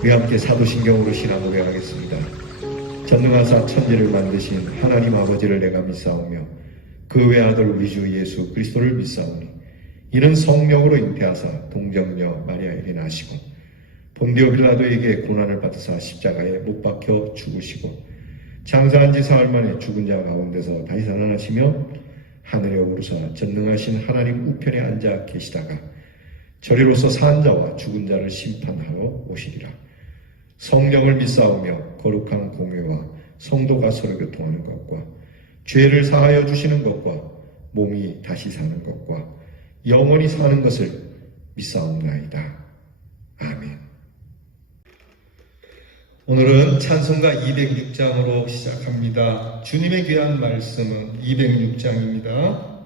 우리 함께 사도신경으로 신앙 고백하겠습니다. 전능하사 천지를 만드신 하나님 아버지를 내가 믿사오며 그 외아들 우리 주 예수 그리스도를 믿사오니 이는 성령으로 잉태하사 동정녀 마리아에게 나시고 본디오 빌라도에게 고난을 받으사 십자가에 못 박혀 죽으시고 장사한 지 사흘 만에 죽은 자 가운데서 다시 살아나시며 하늘에 오르사 전능하신 하나님 우편에 앉아 계시다가 저리로서 산 자와 죽은 자를 심판하러 오시리라. 성령을 믿사오며 거룩한 공회와 성도가 서로 교통하는 것과 죄를 사하여 주시는 것과 몸이 다시 사는 것과 영원히 사는 것을 믿사옵나이다. 아멘. 오늘은 찬송가 206장으로 시작합니다. 주님의 귀한 말씀은 206장입니다.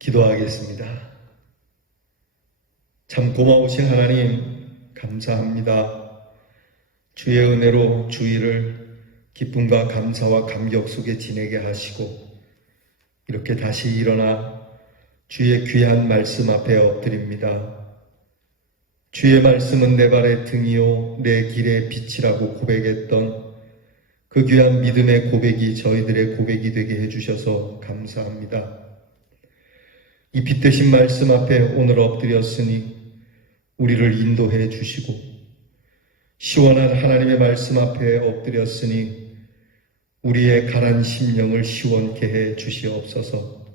기도하겠습니다. 참 고마우신 하나님 감사합니다. 주의 은혜로 주일을 기쁨과 감사와 감격 속에 지내게 하시고 이렇게 다시 일어나 주의 귀한 말씀 앞에 엎드립니다. 주의 말씀은 내 발의 등이요 내 길의 빛이라고 고백했던 그 귀한 믿음의 고백이 저희들의 고백이 되게 해주셔서 감사합니다. 이 빛 대신 말씀 앞에 오늘 엎드렸으니 우리를 인도해 주시고 시원한 하나님의 말씀 앞에 엎드렸으니 우리의 가난 심령을 시원케 해 주시옵소서.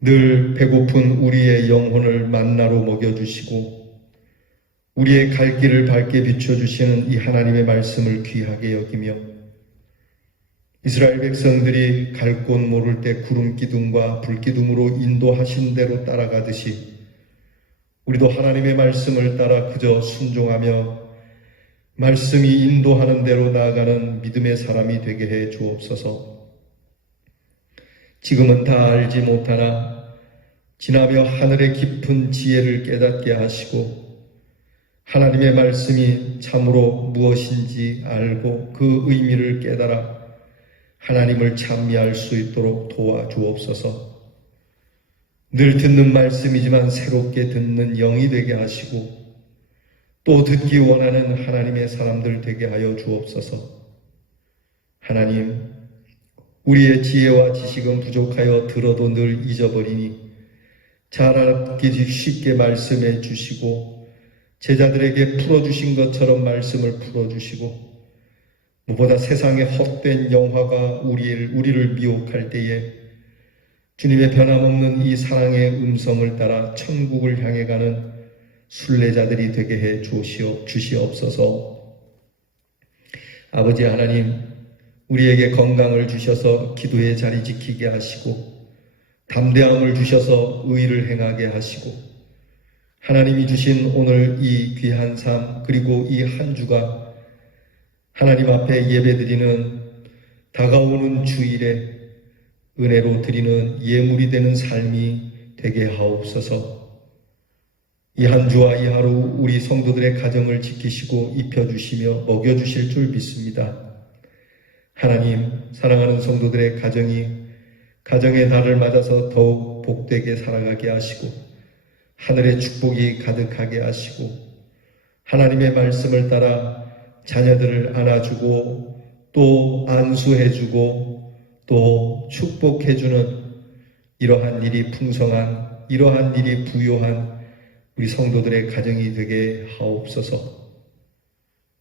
늘 배고픈 우리의 영혼을 만나로 먹여주시고 우리의 갈 길을 밝게 비춰주시는 이 하나님의 말씀을 귀하게 여기며 이스라엘 백성들이 갈 곳 모를 때 구름 기둥과 불 기둥으로 인도하신 대로 따라가듯이 우리도 하나님의 말씀을 따라 그저 순종하며 말씀이 인도하는 대로 나아가는 믿음의 사람이 되게 해 주옵소서. 지금은 다 알지 못하나 지나며 하늘의 깊은 지혜를 깨닫게 하시고 하나님의 말씀이 참으로 무엇인지 알고 그 의미를 깨달아 하나님을 찬미할 수 있도록 도와주옵소서. 늘 듣는 말씀이지만 새롭게 듣는 영이 되게 하시고 또 듣기 원하는 하나님의 사람들 되게 하여 주옵소서. 하나님, 우리의 지혜와 지식은 부족하여 들어도 늘 잊어버리니 잘 알기 쉽게 말씀해 주시고 제자들에게 풀어주신 것처럼 말씀을 풀어주시고 무엇보다 세상의 헛된 영화가 우리를 미혹할 때에 주님의 변함없는 이 사랑의 음성을 따라 천국을 향해 가는 순례자들이 되게 해 주시옵소서. 아버지 하나님, 우리에게 건강을 주셔서 기도의 자리 지키게 하시고 담대함을 주셔서 의를 행하게 하시고 하나님이 주신 오늘 이 귀한 삶 그리고 이 한 주가 하나님 앞에 예배드리는 다가오는 주일에 은혜로 드리는 예물이 되는 삶이 되게 하옵소서. 이 한 주와 이 하루 우리 성도들의 가정을 지키시고 입혀주시며 먹여주실 줄 믿습니다. 하나님, 사랑하는 성도들의 가정의 달을 맞아서 더욱 복되게 살아가게 하시고 하늘의 축복이 가득하게 하시고 하나님의 말씀을 따라 자녀들을 안아주고 또 안수해주고 또 축복해주는 이러한 일이 풍성한 이러한 일이 부요한 우리 성도들의 가정이 되게 하옵소서.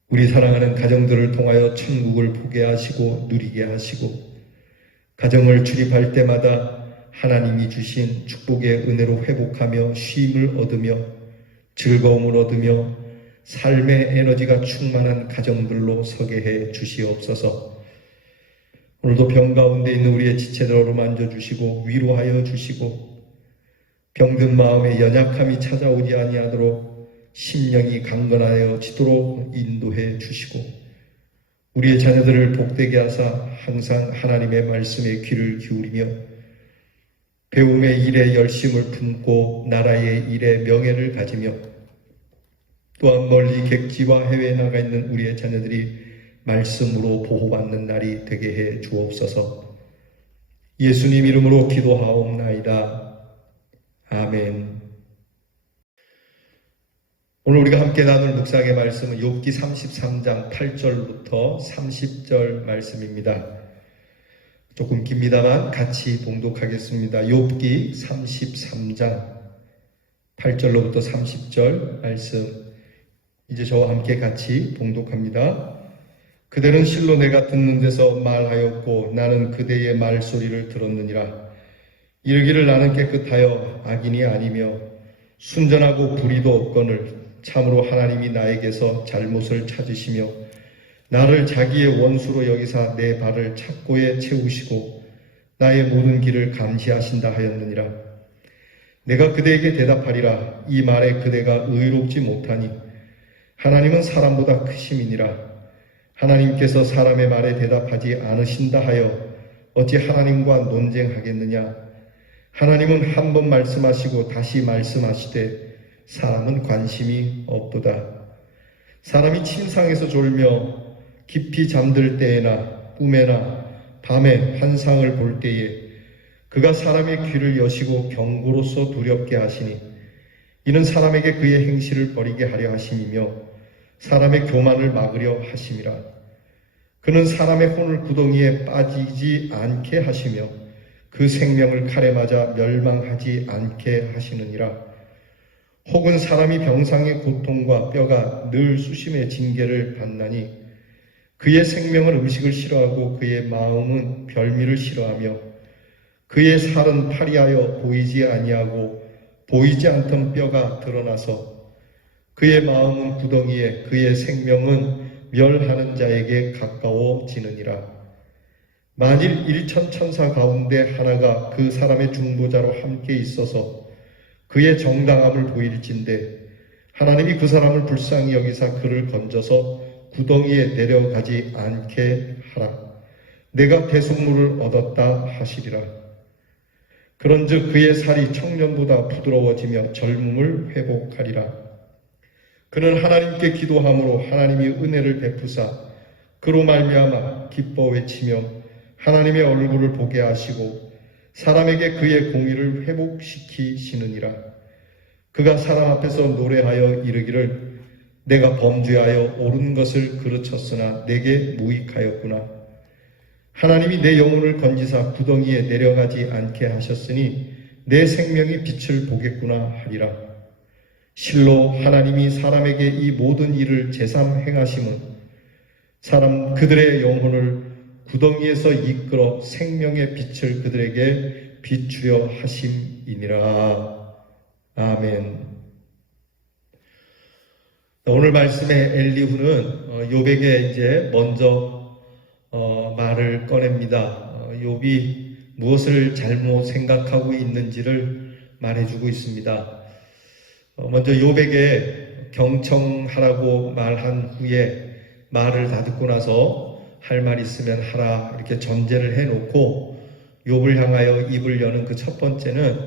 우리 사랑하는 가정들을 통하여 천국을 보게 하시고 누리게 하시고 가정을 출입할 때마다 하나님이 주신 축복의 은혜로 회복하며 쉼을 얻으며 즐거움을 얻으며 삶의 에너지가 충만한 가정들로 서게 해 주시옵소서. 오늘도 병 가운데 있는 우리의 지체들을 어루만져 주시고 위로하여 주시고 병든 마음에 연약함이 찾아오지 아니하도록 심령이 강건하여지도록 인도해 주시고 우리의 자녀들을 복되게 하사 항상 하나님의 말씀에 귀를 기울이며 배움의 일에 열심을 품고 나라의 일에 명예를 가지며 또한 멀리 객지와 해외에 나가 있는 우리의 자녀들이 말씀으로 보호받는 날이 되게 해 주옵소서. 예수님 이름으로 기도하옵나이다. 아멘. 오늘 우리가 함께 나눌 묵상의 말씀은 욥기 33장 8절부터 30절 말씀입니다. 조금 깁니다만 같이 봉독하겠습니다. 욥기 33장 8절로부터 30절 말씀 이제 저와 함께 같이 봉독합니다. 그대는 실로 내가 듣는 데서 말하였고 나는 그대의 말소리를 들었느니라. 이르기를 나는 깨끗하여 악인이 아니며 순전하고 불의도 없거늘 참으로 하나님이 나에게서 잘못을 찾으시며 나를 자기의 원수로 여기사 내 발을 착고에 채우시고 나의 모든 길을 감시하신다 하였느니라. 내가 그대에게 대답하리라. 이 말에 그대가 의롭지 못하니 하나님은 사람보다 크심이니라. 하나님께서 사람의 말에 대답하지 않으신다 하여 어찌 하나님과 논쟁하겠느냐. 하나님은 한 번 말씀하시고 다시 말씀하시되 사람은 관심이 없도다. 사람이 침상에서 졸며 깊이 잠들 때에나 꿈에나 밤에 환상을 볼 때에 그가 사람의 귀를 여시고 경고로서 두렵게 하시니 이는 사람에게 그의 행실을 버리게 하려 하심이며 사람의 교만을 막으려 하심이라. 그는 사람의 혼을 구덩이에 빠지지 않게 하시며 그 생명을 칼에 맞아 멸망하지 않게 하시느니라. 혹은 사람이 병상의 고통과 뼈가 늘 수심의 징계를 받나니 그의 생명은 음식을 싫어하고 그의 마음은 별미를 싫어하며 그의 살은 파리하여 보이지 아니하고 보이지 않던 뼈가 드러나서 그의 마음은 구덩이에 그의 생명은 멸하는 자에게 가까워지느니라. 만일 일천 천사 가운데 하나가 그 사람의 중보자로 함께 있어서 그의 정당함을 보일진대 하나님이 그 사람을 불쌍히 여기사 그를 건져서 구덩이에 내려가지 않게 하라. 내가 대속물을 얻었다 하시리라. 그런즉 그의 살이 청년보다 부드러워지며 젊음을 회복하리라. 그는 하나님께 기도함으로 하나님이 은혜를 베푸사 그로 말미암아 기뻐 외치며 하나님의 얼굴을 보게 하시고 사람에게 그의 공의를 회복시키시느니라. 그가 사람 앞에서 노래하여 이르기를 내가 범죄하여 옳은 것을 그르쳤으나 내게 무익하였구나. 하나님이 내 영혼을 건지사 구덩이에 내려가지 않게 하셨으니 내 생명이 빛을 보겠구나 하리라. 실로 하나님이 사람에게 이 모든 일을 제삼 행하심은 그들의 영혼을 구덩이에서 이끌어 생명의 빛을 그들에게 비추려 하심이니라. 아멘. 오늘 말씀의 엘리후는 욥에게 이제 먼저 말을 꺼냅니다. 욥이 무엇을 잘못 생각하고 있는지를 말해주고 있습니다. 먼저 욥에게 경청하라고 말한 후에 말을 다 듣고 나서 할 말 있으면 하라 이렇게 전제를 해놓고 욥을 향하여 입을 여는 그 첫 번째는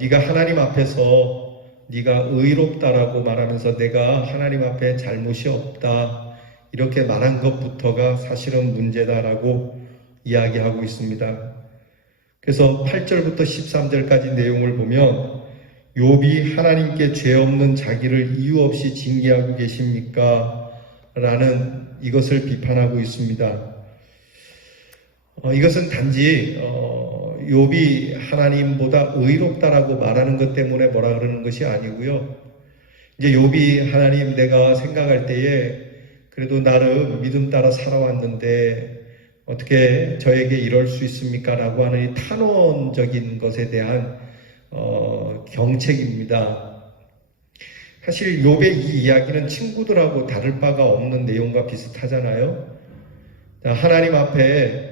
네가 하나님 앞에서 네가 의롭다라고 말하면서 내가 하나님 앞에 잘못이 없다 이렇게 말한 것부터가 사실은 문제다라고 이야기하고 있습니다. 그래서 8절부터 13절까지 내용을 보면 욥이 하나님께 죄 없는 자기를 이유 없이 징계하고 계십니까? 라는 이것을 비판하고 있습니다. 이것은 단지 욥이 하나님보다 의롭다라고 말하는 것 때문에 뭐라 그러는 것이 아니고요. 이제 욥이 하나님 내가 생각할 때에 그래도 나름 믿음 따라 살아왔는데 어떻게 저에게 이럴 수 있습니까? 라고 하는 이 탄원적인 것에 대한 경책입니다. 사실 욥의 이 이야기는 친구들하고 다를 바가 없는 내용과 비슷하잖아요. 하나님 앞에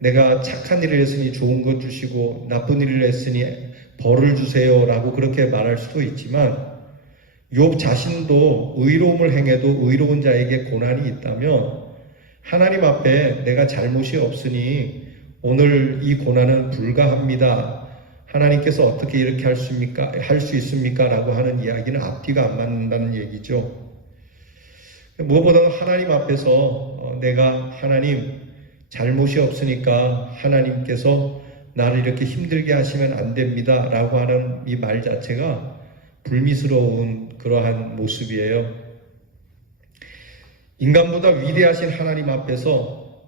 내가 착한 일을 했으니 좋은 것 주시고 나쁜 일을 했으니 벌을 주세요 라고 그렇게 말할 수도 있지만 욥 자신도 의로움을 행해도 의로운 자에게 고난이 있다면 하나님 앞에 내가 잘못이 없으니 오늘 이 고난은 불가합니다. 하나님께서 어떻게 이렇게 할 수 있습니까? 라고 하는 이야기는 앞뒤가 안 맞는다는 얘기죠. 무엇보다도 하나님 앞에서 내가 하나님 잘못이 없으니까 하나님께서 나를 이렇게 힘들게 하시면 안 됩니다. 라고 하는 이 말 자체가 불미스러운 그러한 모습이에요. 인간보다 위대하신 하나님 앞에서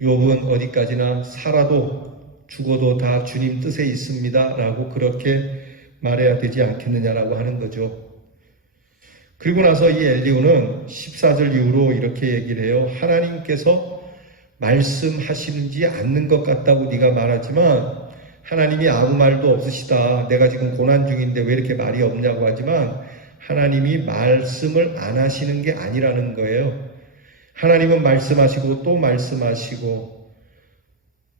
욥은 어디까지나 살아도 죽어도 다 주님 뜻에 있습니다. 라고 그렇게 말해야 되지 않겠느냐라고 하는 거죠. 그리고 나서 이 엘리후는 14절 이후로 이렇게 얘기를 해요. 하나님께서 말씀하시는지 않는 것 같다고 네가 말하지만 하나님이 아무 말도 없으시다. 내가 지금 고난 중인데 왜 이렇게 말이 없냐고 하지만 하나님이 말씀을 안 하시는 게 아니라는 거예요. 하나님은 말씀하시고 또 말씀하시고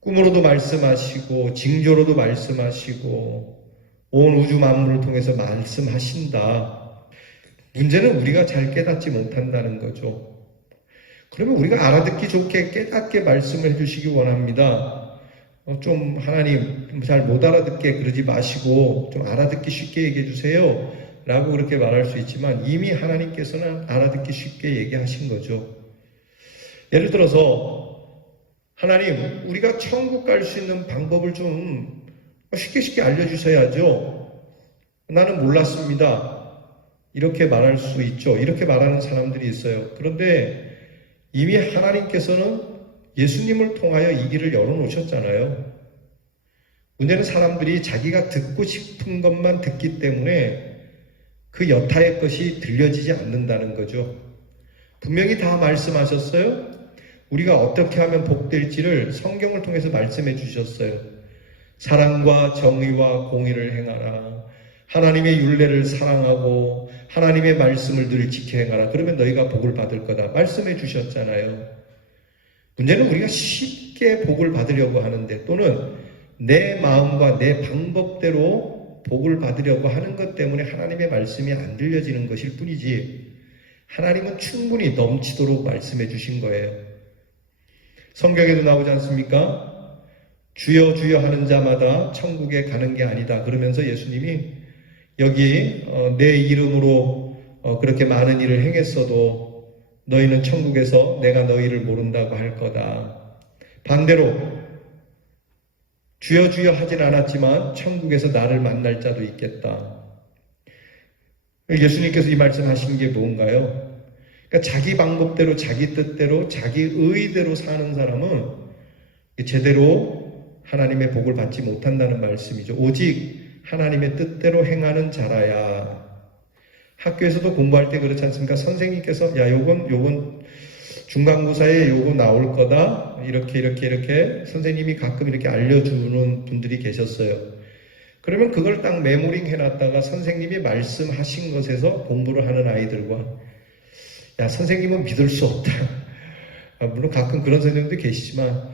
꿈으로도 말씀하시고 징조로도 말씀하시고 온 우주 만물을 통해서 말씀하신다. 문제는 우리가 잘 깨닫지 못한다는 거죠. 그러면 우리가 알아듣기 좋게 깨닫게 말씀을 해주시기 원합니다. 좀 하나님 잘 못 알아듣게 그러지 마시고 좀 알아듣기 쉽게 얘기해 주세요 라고 그렇게 말할 수 있지만 이미 하나님께서는 알아듣기 쉽게 얘기하신 거죠. 예를 들어서 하나님 우리가 천국 갈 수 있는 방법을 좀 쉽게 알려주셔야죠. 나는 몰랐습니다. 이렇게 말할 수 있죠. 이렇게 말하는 사람들이 있어요. 그런데 이미 하나님께서는 예수님을 통하여 이 길을 열어놓으셨잖아요. 문제는 사람들이 자기가 듣고 싶은 것만 듣기 때문에 그 여타의 것이 들려지지 않는다는 거죠. 분명히 다 말씀하셨어요. 우리가 어떻게 하면 복될지를 성경을 통해서 말씀해 주셨어요. 사랑과 정의와 공의를 행하라. 하나님의 율례를 사랑하고 하나님의 말씀을 늘 지켜 행하라. 그러면 너희가 복을 받을 거다. 말씀해 주셨잖아요. 문제는 우리가 쉽게 복을 받으려고 하는데 또는 내 마음과 내 방법대로 복을 받으려고 하는 것 때문에 하나님의 말씀이 안 들려지는 것일 뿐이지 하나님은 충분히 넘치도록 말씀해 주신 거예요. 성경에도 나오지 않습니까? 주여 주여 하는 자마다 천국에 가는 게 아니다. 그러면서 예수님이 여기 내 이름으로 그렇게 많은 일을 행했어도 너희는 천국에서 내가 너희를 모른다고 할 거다. 반대로 주여 주여 하진 않았지만 천국에서 나를 만날 자도 있겠다. 예수님께서 이 말씀하신 게 뭔가요? 그러니까 자기 방법대로 자기 뜻대로 자기 의대로 사는 사람은 제대로 하나님의 복을 받지 못한다는 말씀이죠. 오직 하나님의 뜻대로 행하는 자라야. 학교에서도 공부할 때 그렇지 않습니까? 선생님께서 야 요건 중간고사에 요거 나올 거다. 이렇게 선생님이 가끔 이렇게 알려주는 분들이 계셨어요. 그러면 그걸 딱 메모링 해놨다가 선생님이 말씀하신 것에서 공부를 하는 아이들과 야, 선생님은 믿을 수 없다. 물론 가끔 그런 선생님도 계시지만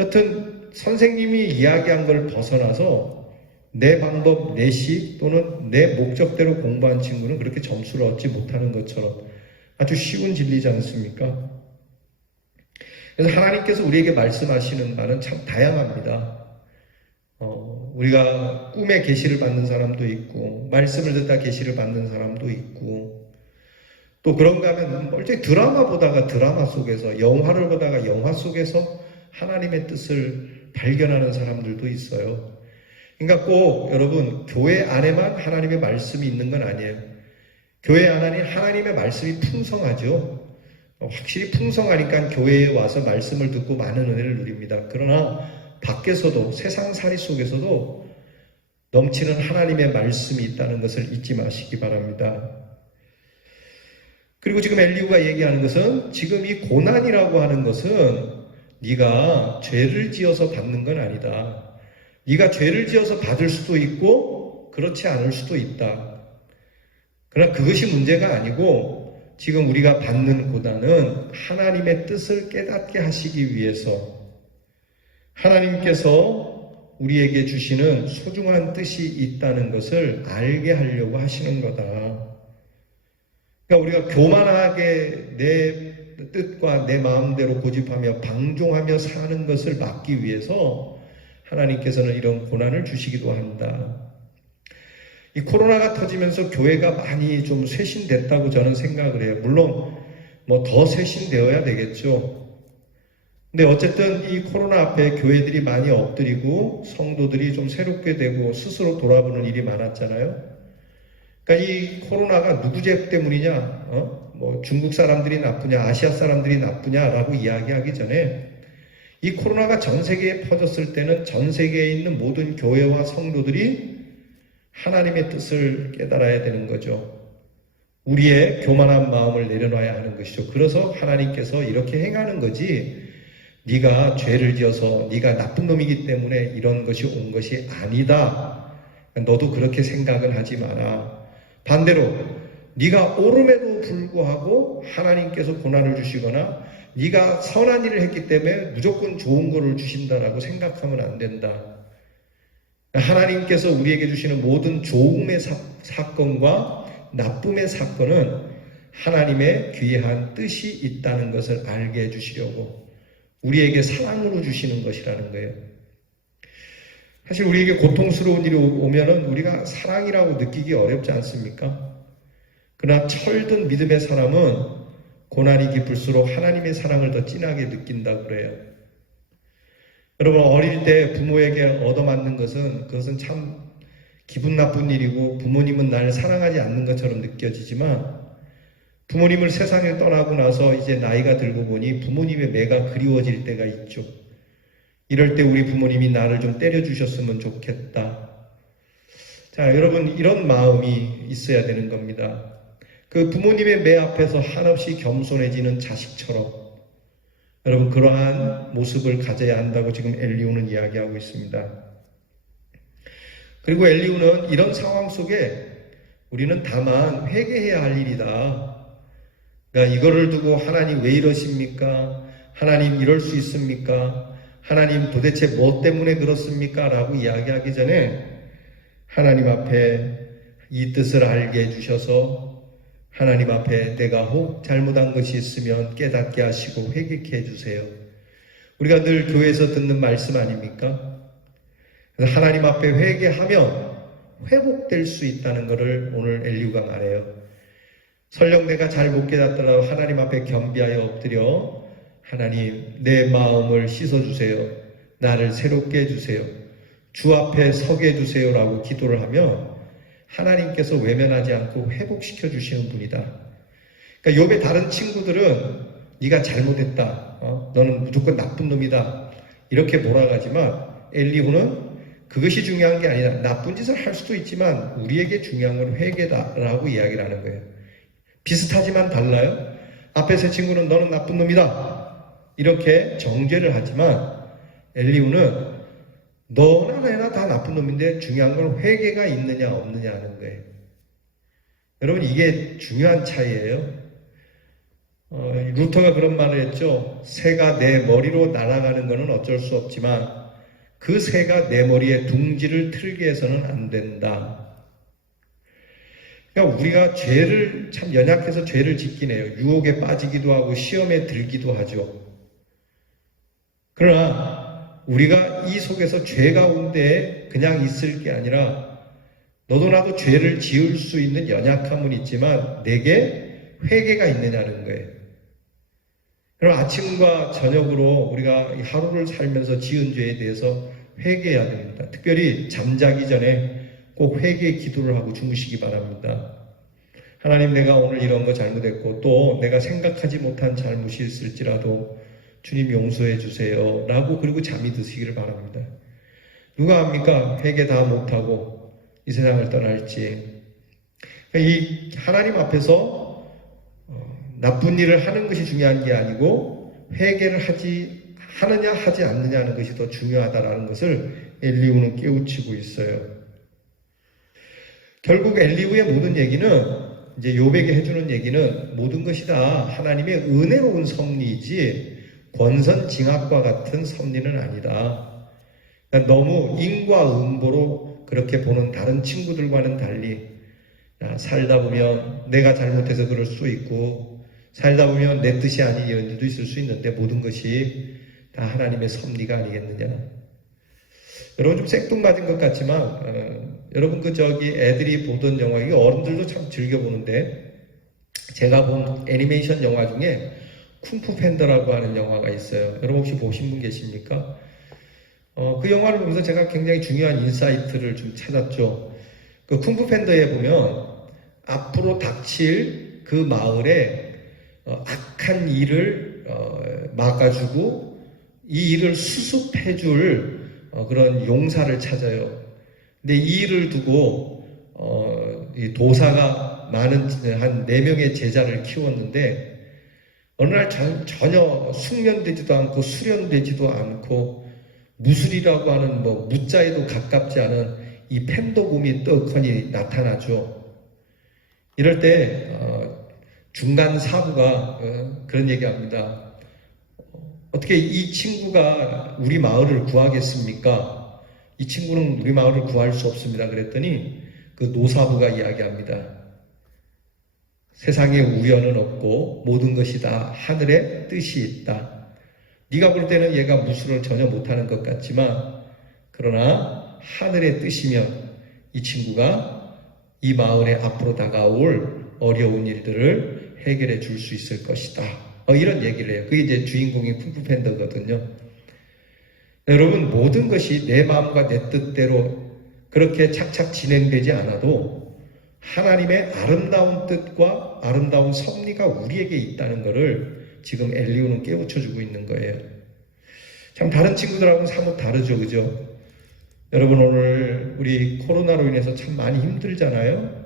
여튼 선생님이 이야기한 걸 벗어나서 내 방법, 내 시 또는 내 목적대로 공부한 친구는 그렇게 점수를 얻지 못하는 것처럼 아주 쉬운 진리지 않습니까? 그래서 하나님께서 우리에게 말씀하시는 말은 참 다양합니다. 우리가 꿈에 계시를 받는 사람도 있고 말씀을 듣다 계시를 받는 사람도 있고 또 그런가 하면 멀쩡히 드라마 보다가 드라마 속에서 영화를 보다가 영화 속에서 하나님의 뜻을 발견하는 사람들도 있어요. 그러니까 꼭 여러분 교회 안에만 하나님의 말씀이 있는 건 아니에요. 교회 안에 하나님의 말씀이 풍성하죠. 확실히 풍성하니까 교회에 와서 말씀을 듣고 많은 은혜를 누립니다. 그러나 밖에서도 세상살이 속에서도 넘치는 하나님의 말씀이 있다는 것을 잊지 마시기 바랍니다. 그리고 지금 엘리후가 얘기하는 것은 지금 이 고난이라고 하는 것은 네가 죄를 지어서 받는 건 아니다. 네가 죄를 지어서 받을 수도 있고 그렇지 않을 수도 있다. 그러나 그것이 문제가 아니고 지금 우리가 받는 고난은 하나님의 뜻을 깨닫게 하시기 위해서 하나님께서 우리에게 주시는 소중한 뜻이 있다는 것을 알게 하려고 하시는 거다. 그러니까 우리가 교만하게 내 뜻과 내 마음대로 고집하며 방종하며 사는 것을 막기 위해서 하나님께서는 이런 고난을 주시기도 한다. 이 코로나가 터지면서 교회가 많이 좀 쇄신됐다고 저는 생각을 해요. 물론 뭐 더 쇄신되어야 되겠죠. 근데 어쨌든 이 코로나 앞에 교회들이 많이 엎드리고 성도들이 좀 새롭게 되고 스스로 돌아보는 일이 많았잖아요. 그러니까 이 코로나가 누구 죄 때문이냐, 뭐 중국 사람들이 나쁘냐, 아시아 사람들이 나쁘냐라고 이야기하기 전에 이 코로나가 전 세계에 퍼졌을 때는 전 세계에 있는 모든 교회와 성도들이 하나님의 뜻을 깨달아야 되는 거죠. 우리의 교만한 마음을 내려놔야 하는 것이죠. 그래서 하나님께서 이렇게 행하는 거지 네가 죄를 지어서 네가 나쁜 놈이기 때문에 이런 것이 온 것이 아니다. 너도 그렇게 생각은 하지 마라. 반대로 네가 옳음에도 불구하고 하나님께서 고난을 주시거나 네가 선한 일을 했기 때문에 무조건 좋은 거를 주신다라고 생각하면 안 된다. 하나님께서 우리에게 주시는 모든 좋음의 사건과 나쁨의 사건은 하나님의 귀한 뜻이 있다는 것을 알게 해주시려고 우리에게 사랑으로 주시는 것이라는 거예요. 사실 우리에게 고통스러운 일이 오면은 우리가 사랑이라고 느끼기 어렵지 않습니까? 그러나 철든 믿음의 사람은 고난이 깊을수록 하나님의 사랑을 더 진하게 느낀다고 그래요. 여러분 어릴 때 부모에게 얻어맞는 것은 그것은 참 기분 나쁜 일이고 부모님은 나를 사랑하지 않는 것처럼 느껴지지만 부모님을 세상에 떠나고 나서 이제 나이가 들고 보니 부모님의 매가 그리워질 때가 있죠. 이럴 때 우리 부모님이 나를 좀 때려주셨으면 좋겠다. 자, 여러분 이런 마음이 있어야 되는 겁니다. 그 부모님의 매 앞에서 한없이 겸손해지는 자식처럼 여러분 그러한 모습을 가져야 한다고 지금 엘리후는 이야기하고 있습니다. 그리고 엘리후는 이런 상황 속에 우리는 다만 회개해야 할 일이다. 그러니까 이거를 두고 하나님 왜 이러십니까? 하나님 이럴 수 있습니까? 하나님 도대체 뭐 때문에 그렇습니까? 라고 이야기하기 전에 하나님 앞에 이 뜻을 알게 해주셔서 하나님 앞에 내가 혹 잘못한 것이 있으면 깨닫게 하시고 회개케 해주세요. 우리가 늘 교회에서 듣는 말씀 아닙니까? 그래서 하나님 앞에 회개하면 회복될 수 있다는 것을 오늘 엘리후가 말해요. 설령 내가 잘 못 깨닫더라도 하나님 앞에 겸비하여 엎드려 하나님 내 마음을 씻어주세요. 나를 새롭게 해주세요. 주 앞에 서게 해주세요 라고 기도를 하면 하나님께서 외면하지 않고 회복시켜 주시는 분이다. 그러니까 욥의 다른 친구들은 네가 잘못했다. 너는 무조건 나쁜 놈이다. 이렇게 몰아가지만 엘리후는 그것이 중요한 게 아니라 나쁜 짓을 할 수도 있지만 우리에게 중요한 건 회개다라고 이야기를 하는 거예요. 비슷하지만 달라요. 앞에 세 친구는 너는 나쁜 놈이다 이렇게 정죄를 하지만 엘리후는 너나 내나 다 나쁜 놈인데 중요한 건 회개가 있느냐 없느냐 하는 거예요. 여러분 이게 중요한 차이예요. 루터가 그런 말을 했죠. 새가 내 머리로 날아가는 것은 어쩔 수 없지만 그 새가 내 머리에 둥지를 틀게 해서는 안 된다. 그러니까 우리가 죄를 참 연약해서 죄를 짓긴 해요. 유혹에 빠지기도 하고 시험에 들기도 하죠. 그러나 우리가 이 속에서 죄 가운데 그냥 있을 게 아니라 너도 나도 죄를 지을 수 있는 연약함은 있지만 내게 회개가 있느냐는 거예요. 그럼 아침과 저녁으로 우리가 하루를 살면서 지은 죄에 대해서 회개해야 됩니다. 특별히 잠자기 전에 꼭 회개 기도를 하고 주무시기 바랍니다. 하나님, 내가 오늘 이런 거 잘못했고 또 내가 생각하지 못한 잘못이 있을지라도 주님 용서해 주세요 라고 그리고 잠이 드시기를 바랍니다. 누가 합니까? 회개 다 못하고 이 세상을 떠날지. 이 하나님 앞에서 나쁜 일을 하는 것이 중요한 게 아니고 회개를 하느냐 하지 않느냐 하는 것이 더 중요하다라는 것을 엘리후는 깨우치고 있어요. 결국 엘리후의 모든 얘기는 이제 욥에게 해주는 얘기는 모든 것이 다 하나님의 은혜로운 섭리이지 권선징악과 같은 섭리는 아니다. 그러니까 너무 인과 응보로 그렇게 보는 다른 친구들과는 달리 살다 보면 내가 잘못해서 그럴 수 있고 살다 보면 내 뜻이 아닌 이런 일도 있을 수 있는데 모든 것이 다 하나님의 섭리가 아니겠느냐. 여러분 좀 생뚱맞은 것 같지만 여러분 애들이 보던 영화, 이게 어른들도 참 즐겨보는데 제가 본 애니메이션 영화 중에 쿵푸 팬더라고 하는 영화가 있어요. 여러분 혹시 보신 분 계십니까? 그 영화를 보면서 제가 굉장히 중요한 인사이트를 좀 찾았죠. 그 쿵푸 팬더에 보면 앞으로 닥칠 그 마을에 악한 일을 막아주고 이 일을 수습해줄 그런 용사를 찾아요. 근데 이 일을 두고 이 도사가 많은 한 4명의 제자를 키웠는데 어느 날 전혀 숙련되지도 않고 수련되지도 않고 무술이라고 하는 무자에도 가깝지 않은 이 팬더곰이 떡하니 나타나죠. 이럴 때 중간 사부가 그런 얘기합니다. 어떻게 이 친구가 우리 마을을 구하겠습니까? 이 친구는 우리 마을을 구할 수 없습니다. 그랬더니 그 노사부가 이야기합니다. 세상에 우연은 없고 모든 것이 다 하늘의 뜻이 있다. 네가 볼 때는 얘가 무술을 전혀 못하는 것 같지만 그러나 하늘의 뜻이면 이 친구가 이 마을에 앞으로 다가올 어려운 일들을 해결해 줄 수 있을 것이다. 이런 얘기를 해요. 그게 이제 주인공이 쿵푸 팬더거든요. 여러분 모든 것이 내 마음과 내 뜻대로 그렇게 착착 진행되지 않아도 하나님의 아름다운 뜻과 아름다운 섭리가 우리에게 있다는 것을 지금 엘리후는 깨우쳐주고 있는 거예요. 참 다른 친구들하고는 사뭇 다르죠. 그죠? 여러분 오늘 우리 코로나로 인해서 참 많이 힘들잖아요.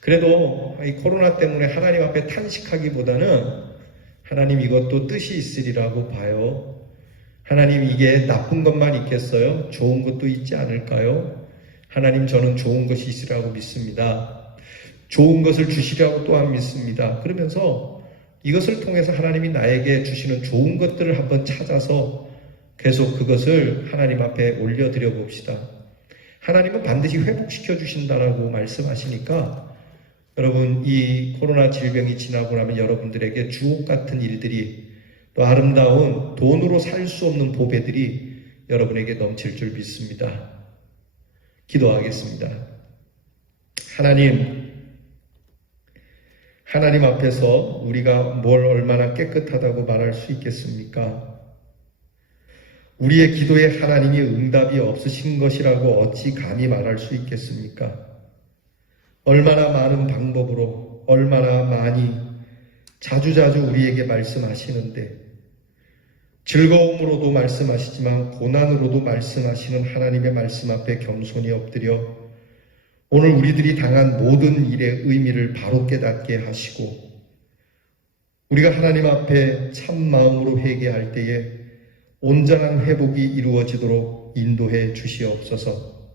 그래도 이 코로나 때문에 하나님 앞에 탄식하기보다는 하나님 이것도 뜻이 있으리라고 봐요. 하나님 이게 나쁜 것만 있겠어요? 좋은 것도 있지 않을까요? 하나님 저는 좋은 것이 있으라고 믿습니다. 좋은 것을 주시라고 또한 믿습니다. 그러면서 이것을 통해서 하나님이 나에게 주시는 좋은 것들을 한번 찾아서 계속 그것을 하나님 앞에 올려드려 봅시다. 하나님은 반드시 회복시켜 주신다라고 말씀하시니까 여러분 이 코로나 질병이 지나고 나면 여러분들에게 주옥 같은 일들이 또 아름다운 돈으로 살 수 없는 보배들이 여러분에게 넘칠 줄 믿습니다. 기도하겠습니다. 하나님 앞에서 우리가 뭘 얼마나 깨끗하다고 말할 수 있겠습니까? 우리의 기도에 하나님이 응답이 없으신 것이라고 어찌 감히 말할 수 있겠습니까? 얼마나 많은 방법으로 얼마나 많이 자주자주 우리에게 말씀하시는데 즐거움으로도 말씀하시지만 고난으로도 말씀하시는 하나님의 말씀 앞에 겸손히 엎드려 오늘 우리들이 당한 모든 일의 의미를 바로 깨닫게 하시고 우리가 하나님 앞에 참 마음으로 회개할 때에 온전한 회복이 이루어지도록 인도해 주시옵소서.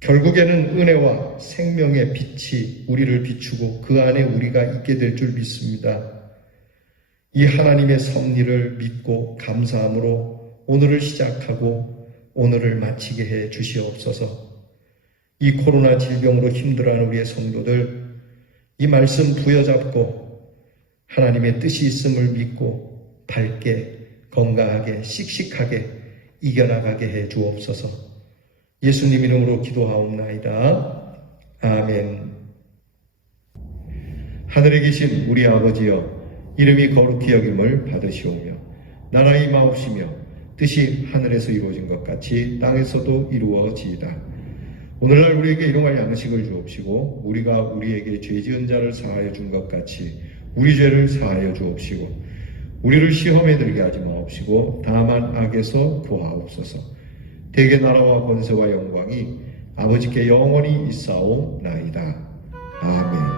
결국에는 은혜와 생명의 빛이 우리를 비추고 그 안에 우리가 있게 될 줄 믿습니다. 이 하나님의 섭리를 믿고 감사함으로 오늘을 시작하고 오늘을 마치게 해 주시옵소서. 이 코로나 질병으로 힘들어하는 우리의 성도들, 이 말씀 부여잡고 하나님의 뜻이 있음을 믿고 밝게, 건강하게, 씩씩하게 이겨나가게 해 주옵소서. 예수님 이름으로 기도하옵나이다. 아멘. 하늘에 계신 우리 아버지여, 이름이 거룩히 여김을 받으시오며 나라가 임하옵시며 뜻이 하늘에서 이루어진 것 같이 땅에서도 이루어지이다. 오늘날 우리에게 일용할 양식을 주옵시고 우리가 우리에게 죄 지은 자를 사하여 준 것 같이 우리 죄를 사하여 주옵시고 우리를 시험에 들게 하지 마옵시고 다만 악에서 구하옵소서. 대개 나라와 권세와 영광이 아버지께 영원히 있사오나이다. 아멘.